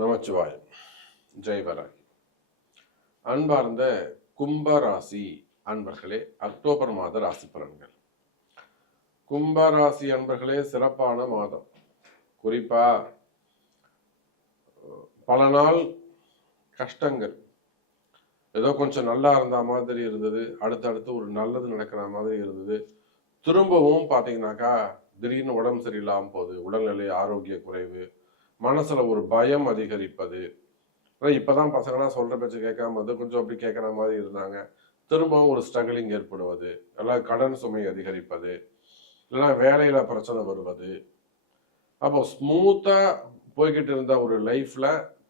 நமச்சிவாயம். ஜெய்வராகி. அன்பார்ந்த கும்ப ராசி அன்பர்களே, அக்டோபர் மாத ராசி பலன்கள். கும்ப ராசி அன்பர்களே, சிறப்பான மாதம். குறிப்பா பல நாள் கஷ்டங்கள் ஏதோ கொஞ்சம் நல்லா இருந்த மாதிரி இருந்தது, அடுத்தடுத்து ஒரு நல்லது நடக்கிற மாதிரி இருந்தது. திரும்பவும் பார்த்தீங்கன்னாக்கா திடீர்னு உடம்பு சரியில்லாமல் போகுது, உடல்நிலை ஆரோக்கிய குறைவு, மனசுல ஒரு பயம் அதிகரிப்பது. இப்பதான் பசங்களாம் சொல்ற பேச்சு கேட்காம வந்து கொஞ்சம் அப்படி கேட்கற மாதிரி இருந்தாங்க. திரும்பவும் ஒரு ஸ்ட்ரகிளிங் ஏற்படுவது, எல்லாம் கடன் சுமை அதிகரிப்பது, இல்லைன்னா வேலையில பிரச்சனை வருவது. அப்போ ஸ்மூத்தா போய்கிட்டு இருந்த ஒரு லைஃப்ல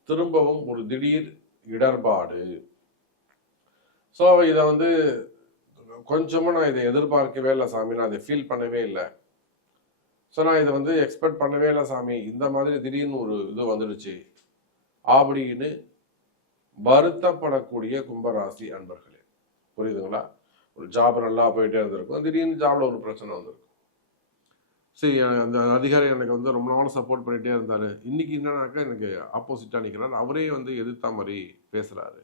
திரும்பவும் ஒரு திடீர் இடர்பாடு. ஸோ இதை வந்து கொஞ்சமா நான் இதை எதிர்பார்க்கவே இல்லை சாமி, நான் அதை ஃபீல் பண்ணவே இல்லை. ஸோ நான் இதை வந்து எக்ஸ்பெக்ட் பண்ணவே இல்லை சாமி, இந்த மாதிரி திடீர்னு ஒரு இது வந்துடுச்சு அப்படின்னு வருத்தப்படக்கூடிய கும்பராசி அன்பர்களே, புரியுதுங்களா? ஒரு ஜாப் நல்லா போயிட்டே இருந்திருக்கும், திடீர்னு ஜாப்ல ஒரு பிரச்சனை வந்திருக்கும். சரி, அந்த அதிகாரி எனக்கு வந்து ரொம்ப நாளும் சப்போர்ட் பண்ணிட்டே இருந்தாரு, இன்னைக்கு என்னன்னாக்கா எனக்கு ஆப்போசிட்டா நிற்கிறார், அவரே வந்து எதிர்த்த மாதிரி பேசுறாரு.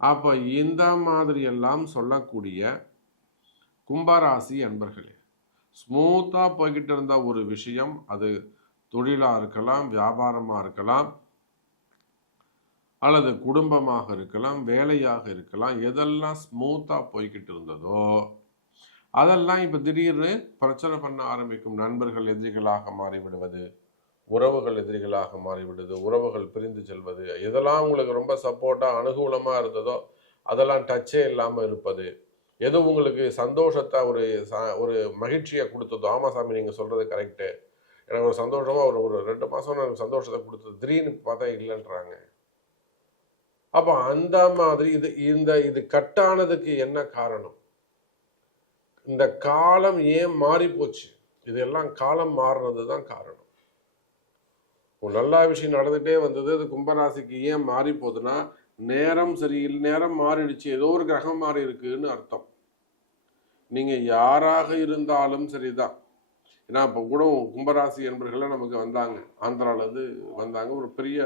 அப்ப இந்த மாதிரி எல்லாம் சொல்லக்கூடிய கும்பராசி அன்பர்களே, ஸ்மூத்தா போய்கிட்டு இருந்த ஒரு விஷயம், அது தொழிலா இருக்கலாம், வியாபாரமா இருக்கலாம், அல்லது குடும்பமாக இருக்கலாம், வேலையாக இருக்கலாம், எதெல்லாம் ஸ்மூத்தா போய்கிட்டு இருந்ததோ அதெல்லாம் இப்ப திடீர்னு பிரச்சனை பண்ண ஆரம்பிக்கும். நண்பர்கள் எதிரிகளாக மாறிவிடுவது, உறவுகள் எதிரிகளாக மாறிவிடுது, உறவுகள் பிரிந்து செல்வது, எதெல்லாம் உங்களுக்கு ரொம்ப சப்போர்ட்டா அனுகூலமா இருந்ததோ அதெல்லாம் டச்சே இல்லாம இருப்பது, எது உங்களுக்கு சந்தோஷத்தை ஒரு மகிழ்ச்சியை கொடுத்ததோ, ஆமா சாமி நீங்க சொல்றது கரெக்டு, எனக்கு ஒரு சந்தோஷமா ஒரு 2 மாசம் எனக்கு சந்தோஷத்தை கொடுத்தது, திடீர்னு பார்த்தா இல்லைன்றாங்க. அப்ப அந்த மாதிரி இது கட்டானதுக்கு என்ன காரணம்? இந்த காலம் ஏன் மாறி போச்சு? இதெல்லாம் காலம் மாறினது தான் காரணம். ஒரு நல்ல விஷயம் நடந்துட்டே வந்தது, அது கும்பராசிக்கு ஏன் மாறி போகுதுன்னா, நேரம் சரியில்லை, நேரம் மாறிடுச்சு, ஏதோ ஒரு கிரகம் மாறி இருக்குன்னு அர்த்தம். நீங்க யாராக இருந்தாலும் சரிதான். ஏன்னா இப்போ கூட கும்பராசி என்பர்கள்லாம் நமக்கு வந்தாங்க, ஆந்திரால இருந்து வந்தாங்க. ஒரு பெரிய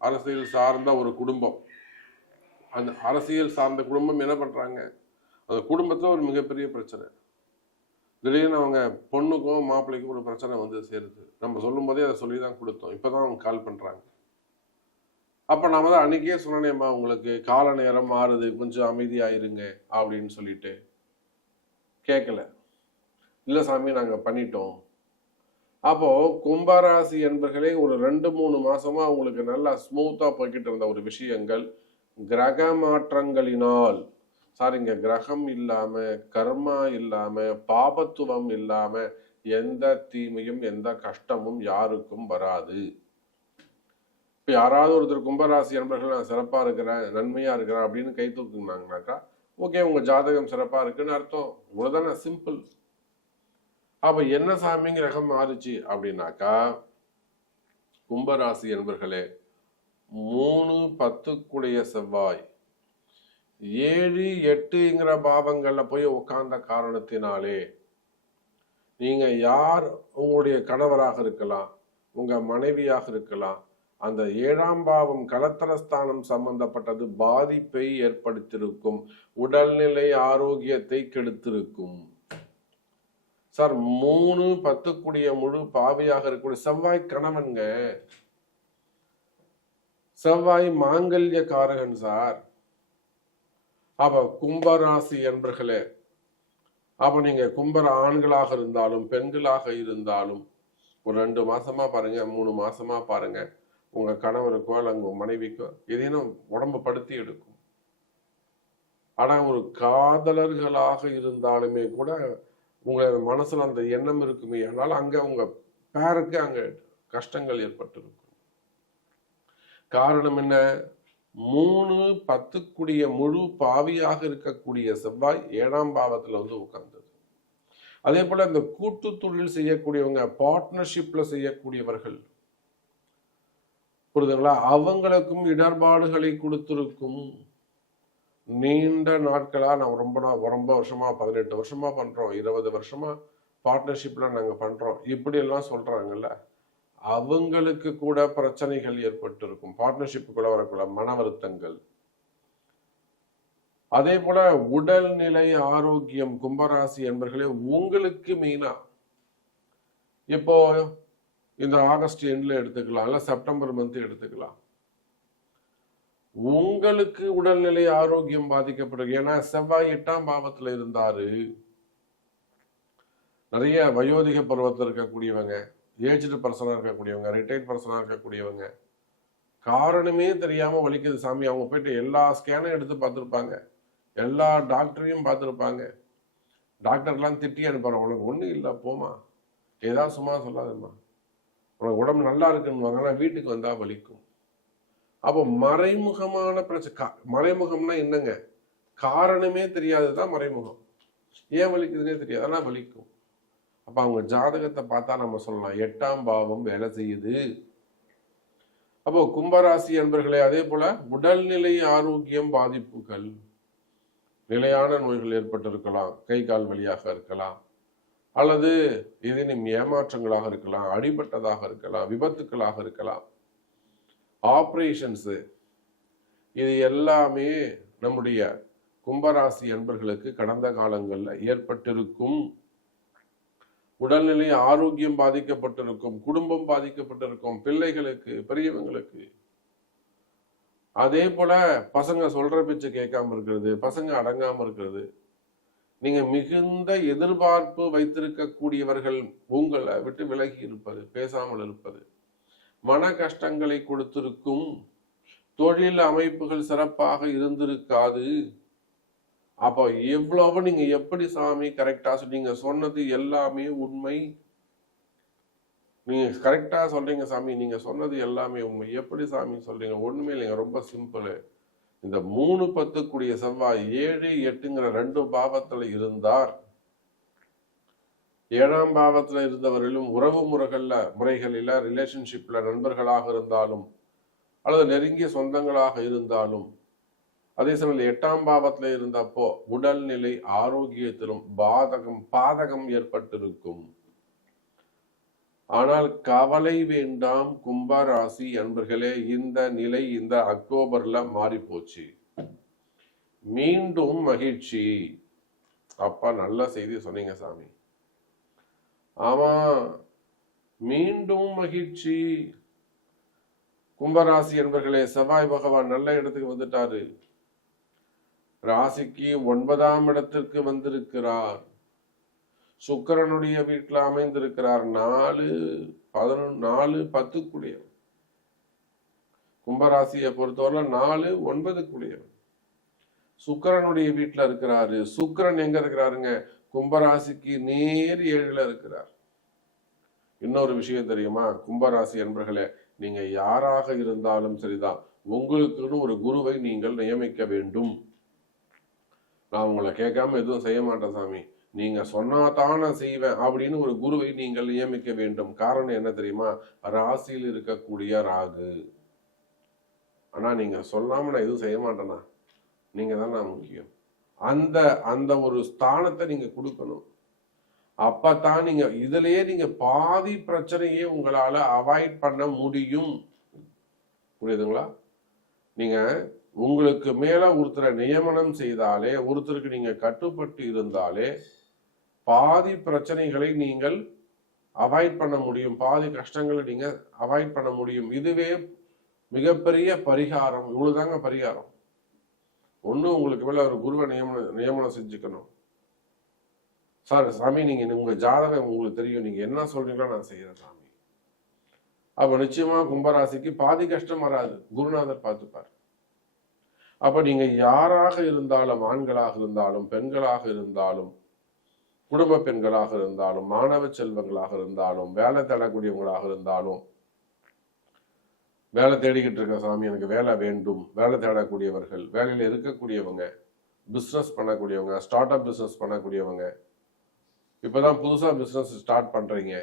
அரசியல் சார்ந்த ஒரு குடும்பம். அந்த அரசியல் சார்ந்த குடும்பம் என்ன பண்றாங்க, அந்த குடும்பத்துல ஒரு மிகப்பெரிய பிரச்சனை. திடீர்னு அவங்க பொண்ணுக்கும் மாப்பிள்ளைக்கும் ஒரு பிரச்சனை வந்து சேருது. நம்ம சொல்லும் போதே அதை சொல்லி தான் கொடுத்தோம், இப்பதான் அவங்க கால் பண்றாங்க. அப்ப நாம தான் அன்னைக்கே சொன்னேம்மா, உங்களுக்கு கால நேரம் மாறுது, கொஞ்சம் அமைதியாயிருங்க அப்படின்னு சொல்லிட்டு கேட்கல. இல்ல சாமி நாங்க பண்ணிட்டோம். அப்போ கும்பராசி என்பர்களே, ஒரு 2-3 மாசமா உங்களுக்கு நல்லா ஸ்மூத்தா போய்கிட்டு இருந்த ஒரு விஷயங்கள் கிரக மாற்றங்களினால், சாரிங்க, கிரகம் இல்லாம, கர்மா இல்லாம, பாபத்துவம் இல்லாம எந்த தீமையும் எந்த கஷ்டமும் யாருக்கும் வராது. இப்ப யாராவது ஒருத்தர் கும்பராசி என்பர்கள் நான் சிறப்பா இருக்கிறேன், நன்மையா இருக்கிறேன் அப்படின்னு கை தூக்குனாங்கனாக்கா ஓகே, உங்க ஜாதகம் சிறப்பா இருக்குன்னு அர்த்தம். இவ்வளவுதானே, சிம்பிள். அப்ப என்ன சாமி கிரகம் மாறுச்சு அப்படின்னாக்கா, கும்பராசி என்பர்களே, 3-10 செவ்வாய் 7-8ங்கிற பாவங்கள்ல போய் உட்கார்ந்த காரணத்தினாலே, நீங்க யார், உங்களுடைய கணவராக இருக்கலாம், உங்க மனைவியாக இருக்கலாம், அந்த 7ஆம் பாவம் கலத்திரஸ்தானம் சம்பந்தப்பட்டது பாதிப்பை ஏற்படுத்தியிருக்கும், உடல்நிலை ஆரோக்கியத்தை கெடுத்திருக்கும். சார் 3-10 முழு பாவியாக இருக்கக்கூடிய செவ்வாய் கணவன்க, செவ்வாய் மாங்கல்ய காரகன் சார். அப்ப கும்பராசி என்பர்களே, அப்ப நீங்க கும்பர ஆண்களாக இருந்தாலும் பெண்களாக இருந்தாலும் ஒரு 2 மாசமா பாருங்க, 3 மாசமா பாருங்க, உங்க கணவருக்கோ அல்ல உங்க மனைவிக்கோ ஏதேனும் உடம்பு படுத்தி எடுக்கும். ஆனா ஒரு காதலர்களாக இருந்தாலுமே கூட உங்க மனசுல அந்த எண்ணம் இருக்குமே, ஆனால் அங்க உங்க பேருக்கு அங்க கஷ்டங்கள் ஏற்பட்டிருக்கும். காரணம் என்ன? 3-10 முழு பாவியாக இருக்கக்கூடிய செவ்வாய் 7ஆம் பாவத்துல வந்து உட்கார்ந்தது. அதே போல இந்த கூட்டு தொழில் செய்யக்கூடியவங்க, பார்ட்னர்ஷிப்ல செய்யக்கூடியவர்கள், புரியுதுங்களா, அவங்களுக்கும் இடர்பாடுகளை கொடுத்திருக்கும். நீண்ட நாட்களா நான் ரொம்ப வருஷமா 18 வருஷமா பண்றோம், 20 வருஷமா பார்ட்னர்ஷிப்ல நாங்க பண்றோம், இப்படி எல்லாம் சொல்றாங்கல்ல, அவங்களுக்கு கூட பிரச்சனைகள் ஏற்பட்டு இருக்கும். பார்ட்னர்ஷிப்புக்குள்ள வரக்குள்ள மன வருத்தங்கள். அதே போல உடல்நிலை ஆரோக்கியம் கும்பராசி என்பர்களே உங்களுக்கு மெயினா இப்போ இந்த ஆகஸ்ட் எண்ட்ல எடுத்துக்கலாம், இல்ல செப்டம்பர் மந்த் எடுத்துக்கலாம். உங்களுக்கு உடல்நிலை ஆரோக்கியம் பாதிக்கப்படும். ஏன்னா செவ்வாய் 8ஆம் பாவத்துல இருந்தாரு. நிறைய வயோதிக பருவத்தில் இருக்கக்கூடியவங்க, ஏஜ்டு பர்சனா இருக்கக்கூடியவங்க, ரிட்டையர்ட் பர்சனா இருக்கக்கூடியவங்க, காரணமே தெரியாம வலிக்குது சாமி, அவங்க போயிட்டு எல்லா ஸ்கேனும் எடுத்து பார்த்துருப்பாங்க, எல்லா டாக்டரையும் பார்த்துருப்பாங்க. டாக்டர்லாம் திட்டி அனுப்புறாங்க, உனக்கு ஒன்றும் இல்லை போமா, ஏதாவது சும்மா சொல்லாதம்மா, உனக்கு உடம்பு நல்லா இருக்குன்னு, ஆனால் வீட்டுக்கு வந்தா வலிக்கும். அப்போ மறைமுகமான பிரச்சனை. மறைமுகம்னா என்னங்க? காரணமே தெரியாதுதான் மறைமுகம். ஏன் வலிக்குதுன்னே தெரியாது, ஆனா வலிக்கும். அப்ப அவங்க ஜாதகத்தை பார்த்தா நம்ம சொல்லலாம் 8ஆம் பாவம் வேலை செய்யுது. அப்போ கும்பராசி என்பர்களே, அதே போல உடல்நிலை ஆரோக்கியம் பாதிப்புகள், நிலையான நோய்கள் ஏற்பட்டிருக்கலாம், கை கால் வலியாக இருக்கலாம், அல்லது ஏதேனும் ஏமாற்றங்களாக இருக்கலாம், அடிபட்டதாக இருக்கலாம், விபத்துக்களாக இருக்கலாம், ஆபரேஷன்ஸ், இது எல்லாமே நம்முடைய கும்பராசி அன்பர்களுக்கு கடந்த காலங்களில் ஏற்பட்டிருக்கும். உடல்நிலை ஆரோக்கியம் பாதிக்கப்பட்டிருக்கும், குடும்பம் பாதிக்கப்பட்டிருக்கும், பிள்ளைகளுக்கு, பெரியவங்களுக்கு. அதே போல பசங்க சொல்ற பேச்சு கேட்காம இருக்கிறது, பசங்க அடங்காம இருக்கிறது, நீங்க மிகுந்த எதிர்பார்ப்பு வைத்திருக்கக்கூடியவர்கள் உங்களை விட்டு விலகி இருப்பது, பேசாமல் இருப்பது, மன கஷ்டங்களை கொடுத்திருக்கும். தொழில் அமைப்புகள் சிறப்பாக இருந்திருக்காது. அப்போ எவ்வளவு நீங்க எப்படி சாமி கரெக்டா சொன்னீங்க, சொன்னது எல்லாமே உண்மை, நீங்க கரெக்டா சொல்றீங்க சாமி, நீங்க சொன்னது எல்லாமே உண்மை. எப்படி சாமி சொல்றீங்க? ஒண்ணுமே இல்லைங்க, ரொம்ப சிம்பிள். இந்த 3-10 கூடிய செவ்வாய் 7-8ங்கிற 2 பாவத்துல இருந்தார். 7ஆம் பாவத்துல இருந்தவர்களும் உறவு முறைகளில ரிலேஷன்ஷிப்ல நண்பர்களாக இருந்தாலும் அல்லது நெருங்கிய சொந்தங்களாக இருந்தாலும், அதே சமயம் 8ஆம் பாவத்துல இருந்தப்போ உடல்நிலை ஆரோக்கியத்திலும் பாதகம் ஏற்பட்டிருக்கும். ஆனால் கவலை வேண்டாம் கும்பராசி அன்பர்களே, இந்த நிலை இந்த அக்டோபர்ல மாறி போச்சு. மீண்டும் மகிழ்ச்சி. அப்பா நல்ல செய்தி சொன்னீங்க சாமி. ஆமா, மீண்டும் மகிழ்ச்சி. கும்பராசி என்பர்களே, செவ்வாய் பகவான் நல்ல இடத்துக்கு வந்துட்டாரு. ராசிக்கு 9ஆம் இடத்திற்கு வந்திருக்கிறார். சுக்கிரனுடைய வீட்டில் அமைந்திருக்கிறார். 4-10 கூடியவர். கும்பராசியை பொறுத்தவரை 4-9 கூடியவர். சுக்கிரனுடைய வீட்டுல இருக்கிறாரு. சுக்கிரன் எங்க இருக்கிறாருங்க? கும்பராசிக்கு நேர் 7ல இருக்கிறார். இன்னொரு விஷயம் தெரியுமா கும்பராசி என்பர்களே, நீங்க யாராக இருந்தாலும் சரிதான், உங்களுக்குன்னு ஒரு குருவை நீங்கள் நியமிக்க வேண்டும். நான் உங்களை கேட்காம எதுவும் செய்ய மாட்டேன் சாமி, நீங்க சொன்னாதான் நான் செய்வேன் அப்படின்னு ஒரு குருவை நீங்கள் நியமிக்க வேண்டும். காரணம் என்ன தெரியுமா? ராசியில் இருக்கக்கூடிய ராகு. ஆனா நீங்க சொல்லாம நான் எதுவும் செய்ய மாட்டேனா, நீங்க தான் நான் முக்கியம். அந்த அந்த ஒரு ஸ்தானத்தை நீங்க கொடுக்கணும். அப்பதான் நீங்க இதுலயே நீங்க பாதி பிரச்சனையே உங்களால அவாய்ட் பண்ண முடியும். புரியுதுங்களா? நீங்க உங்களுக்கு மேல ஒருத்தரை நியமனம் செய்தாலே, ஒருத்தருக்கு நீங்க கட்டுப்பட்டு இருந்தாலே பாதி பிரச்சனைகளை நீங்கள் அவாய்ட் பண்ண முடியும், பாதி கஷ்டங்களை நீங்க அவாய்ட் பண்ண முடியும். இதுவே மிகப்பெரிய பரிகாரம். இவ்வளவுதாங்க பரிகாரம். ஒண்ணு, உங்களுக்கு மேல ஒரு குருவை நியமனம் செஞ்சுக்கணும். சார் சாமி, நீங்க உங்க ஜாதகம் உங்களுக்கு தெரியும், நீங்க என்ன சொல்றீங்களோ நான் செய்யறேன் சாமி. அப்ப நிச்சயமா கும்பராசிக்கு பாதி கஷ்டம் வராது, குருநாதர் பார்த்துப்பார். அப்ப நீங்க யாராக இருந்தாலும், ஆண்களாக இருந்தாலும், பெண்களாக இருந்தாலும், குடும்ப பெண்களாக இருந்தாலும், மாணவ செல்வங்களாக இருந்தாலும், வேலை தேடக்கூடியவங்களாக இருந்தாலும், வேலை தேடிக்கிட்டு இருக்க சாமி எனக்கு வேலை வேண்டும், வேலை தேடக்கூடியவர்கள், வேலையில இருக்கக்கூடியவங்க, பிசினஸ் பண்ணக்கூடியவங்க, ஸ்டார்ட் அப் பிசினஸ் பண்ணக்கூடியவங்க, இப்பதான் புதுசா பிசினஸ் ஸ்டார்ட் பண்றீங்க,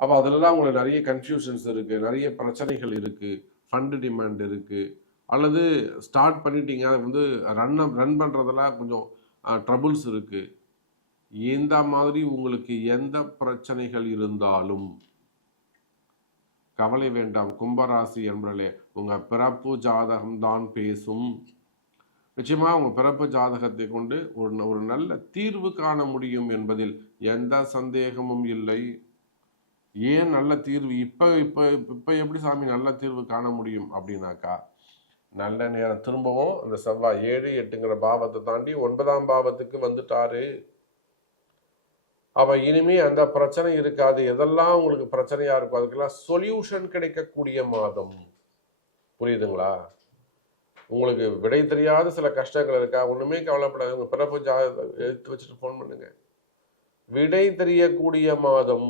அப்ப அதெல்லாம் உங்களுக்கு நிறைய கன்ஃபியூஷன்ஸ் இருக்கு, நிறைய பிரச்சனைகள் இருக்கு, ஃபண்ட் டிமாண்ட் இருக்கு, அல்லது ஸ்டார்ட் பண்ணிட்டீங்க அதை வந்து ரன் பண்றதெல்லாம் கொஞ்சம் ட்ரபுள்ஸ் இருக்கு. இந்த மாதிரி உங்களுக்கு எந்த பிரச்சனைகள் இருந்தாலும் கவலை வேண்டாம். கும்பராசி என்பவர்களே, உங்க பிறப்பு ஜாதகம் தான் பேசும். நிச்சயமா உங்க பிறப்பு ஜாதகத்தை கொண்டு ஒரு நல்ல தீர்வு காண முடியும் என்பதில் எந்த சந்தேகமும் இல்லை. ஏன் நல்ல தீர்வு இப்ப இப்ப இப்ப எப்படி சாமி நல்ல தீர்வு காண முடியும் அப்படின்னாக்கா, நல்ல நேரம் திரும்பவும் அந்த செவ்வாய் 7, 8ங்கிற பாவத்தை தாண்டி 9ஆம் பாவத்துக்கு வந்துட்டாரு. அவ இனிமே அந்த பிரச்சனை இருக்காது. எதெல்லாம் உங்களுக்கு பிரச்சனையா இருக்கும் அதுக்கெல்லாம் சொல்யூஷன் கிடைக்கக்கூடிய மாதம். புரியுதுங்களா? உங்களுக்கு விடை தெரியாத சில கஷ்டங்கள் இருக்கா, ஒண்ணுமே கவலைப்படாது. உங்க பிறப்பு எடுத்து வச்சுட்டு போன் பண்ணுங்க. விடை தெரியக்கூடிய மாதம்,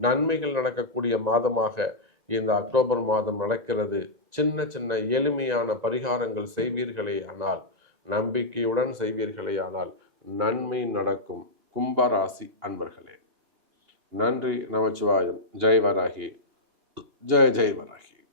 நன்மைகள் நடக்கக்கூடிய மாதமாக இந்த அக்டோபர் மாதம் நடக்கிறது. சின்ன சின்ன எளிமையான பரிகாரங்கள் செய்வீர்களே ஆனால், நம்பிக்கையுடன் செய்வீர்களே ஆனால் நன்மை நடக்கும். கும்பராசி அன்பர்களே, நன்றி. நமச்சிவாயம். ஜெய் வராகி. ஜெய் ஜெய் வராகி.